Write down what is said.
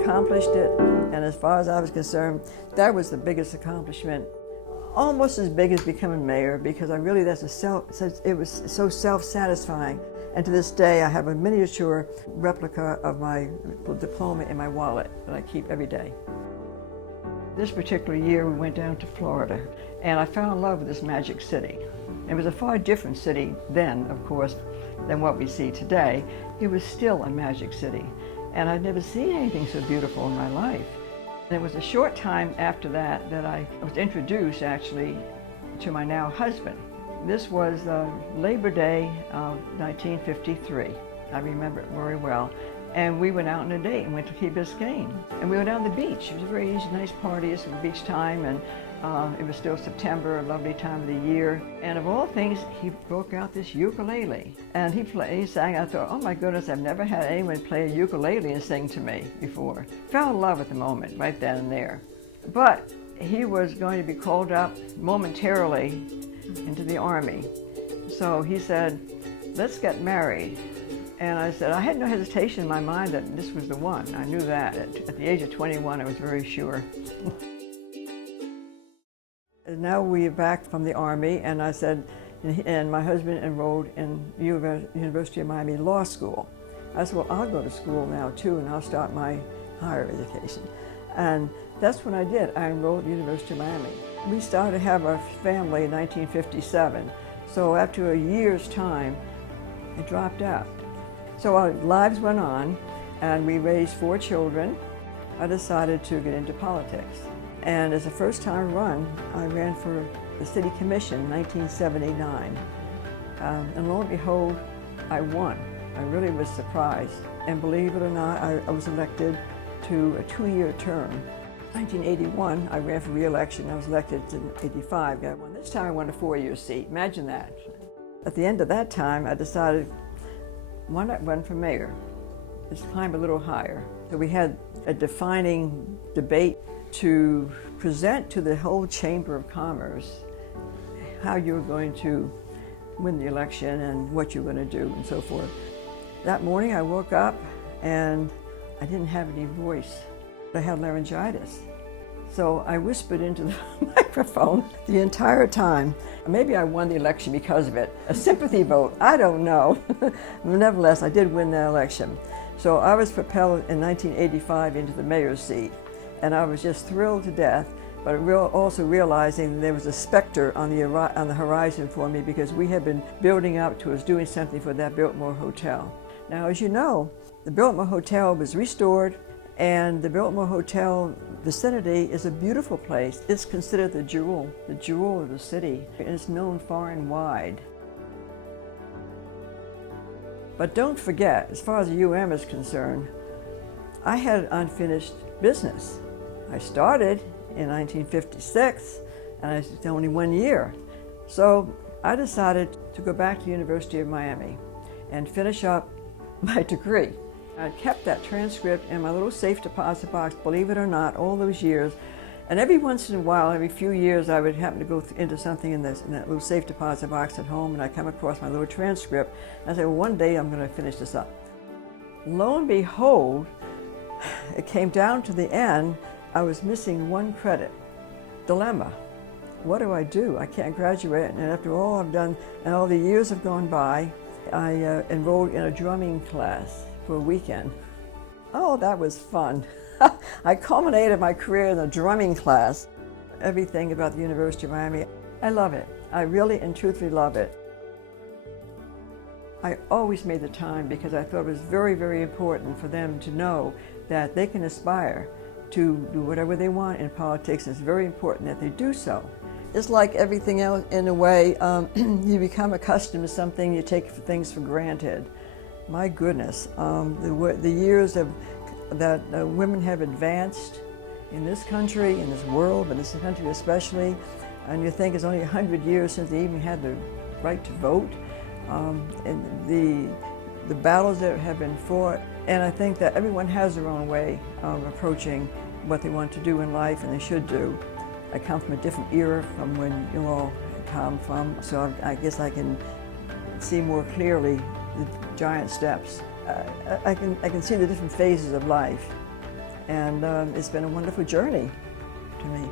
accomplished it, and as far as I was concerned, that was the biggest accomplishment. Almost as big as becoming mayor, because it was so self-satisfying. And to this day, I have a miniature replica of my diploma in my wallet that I keep every day. This particular year, we went down to Florida, and I fell in love with this magic city. It was a far different city then, of course, than what we see today. It was still a magic city, and I'd never seen anything so beautiful in my life. And it was a short time after that that I was introduced, actually, to my now husband. This was Labor Day of 1953. I remember it very well. And we went out on a date and went to Key Biscayne. And we went down the beach. It was a very nice party. It was beach time, and it was still September, a lovely time of the year. And of all things, he broke out this ukulele. And he sang. I thought, oh my goodness, I've never had anyone play a ukulele and sing to me before. Fell in love at the moment, right then and there. But he was going to be called up momentarily into the Army. So he said, let's get married. And I said, I had no hesitation in my mind that this was the one. I knew that. At the age of 21, I was very sure. And now we're back from the Army, and I said, and my husband enrolled in University of Miami Law School. I said, well, I'll go to school now too, and I'll start my higher education. And that's what I did. I enrolled at the University of Miami. We started to have our family in 1957. So after a year's time, it dropped out. So our lives went on, and we raised 4 children. I decided to get into politics. And as a first-time run, I ran for the City Commission in 1979. And lo and behold, I won. I really was surprised. And believe it or not, I was elected to a 2-year term. 1981, I ran for re-election. I was elected in 85. Got one. This time I won a 4-year seat. Imagine that. At the end of that time, I decided, why not run for mayor? Let's climb a little higher. So we had a defining debate to present to the whole Chamber of Commerce how you were going to win the election and what you were going to do and so forth. That morning I woke up and I didn't have any voice. I had laryngitis. So I whispered into the microphone the entire time. Maybe I won the election because of it. A sympathy vote, I don't know. Nevertheless, I did win that election. So I was propelled in 1985 into the mayor's seat, and I was just thrilled to death, but also realizing there was a specter on the horizon for me, because we had been building up to us doing something for that Biltmore Hotel. Now, as you know, the Biltmore Hotel was restored, and the Biltmore Hotel vicinity is a beautiful place. It's considered the jewel of the city, and it's known far and wide. But don't forget, as far as the UM is concerned, I had unfinished business. I started in 1956, and it's only 1 year. So I decided to go back to the University of Miami and finish up my degree. I kept that transcript in my little safe deposit box, believe it or not, all those years. And every once in a while, every few years, I would happen to go into something in that little safe deposit box at home, and I come across my little transcript. And I say, well, one day I'm going to finish this up. Lo and behold, it came down to the end. I was missing 1 credit. Dilemma. What do I do? I can't graduate, and after all I've done, and all the years have gone by, I enrolled in a drumming class for a weekend. Oh, that was fun. I culminated my career in a drumming class. Everything about the University of Miami, I love it. I really and truthfully love it. I always made the time because I thought it was very, very important for them to know that they can aspire to do whatever they want in politics. It's very important that they do so. It's like everything else in a way, you become accustomed to something, you take things for granted. My goodness, the years that women have advanced in this country, in this world, but in this country especially, and you think it's only 100 years since they even had the right to vote, and the battles that have been fought, and I think that everyone has their own way of approaching what they want to do in life, and they should do. I come from a different era from when you all come from, so I guess I can see more clearly the giant steps. I can see the different phases of life. And it's been a wonderful journey to me.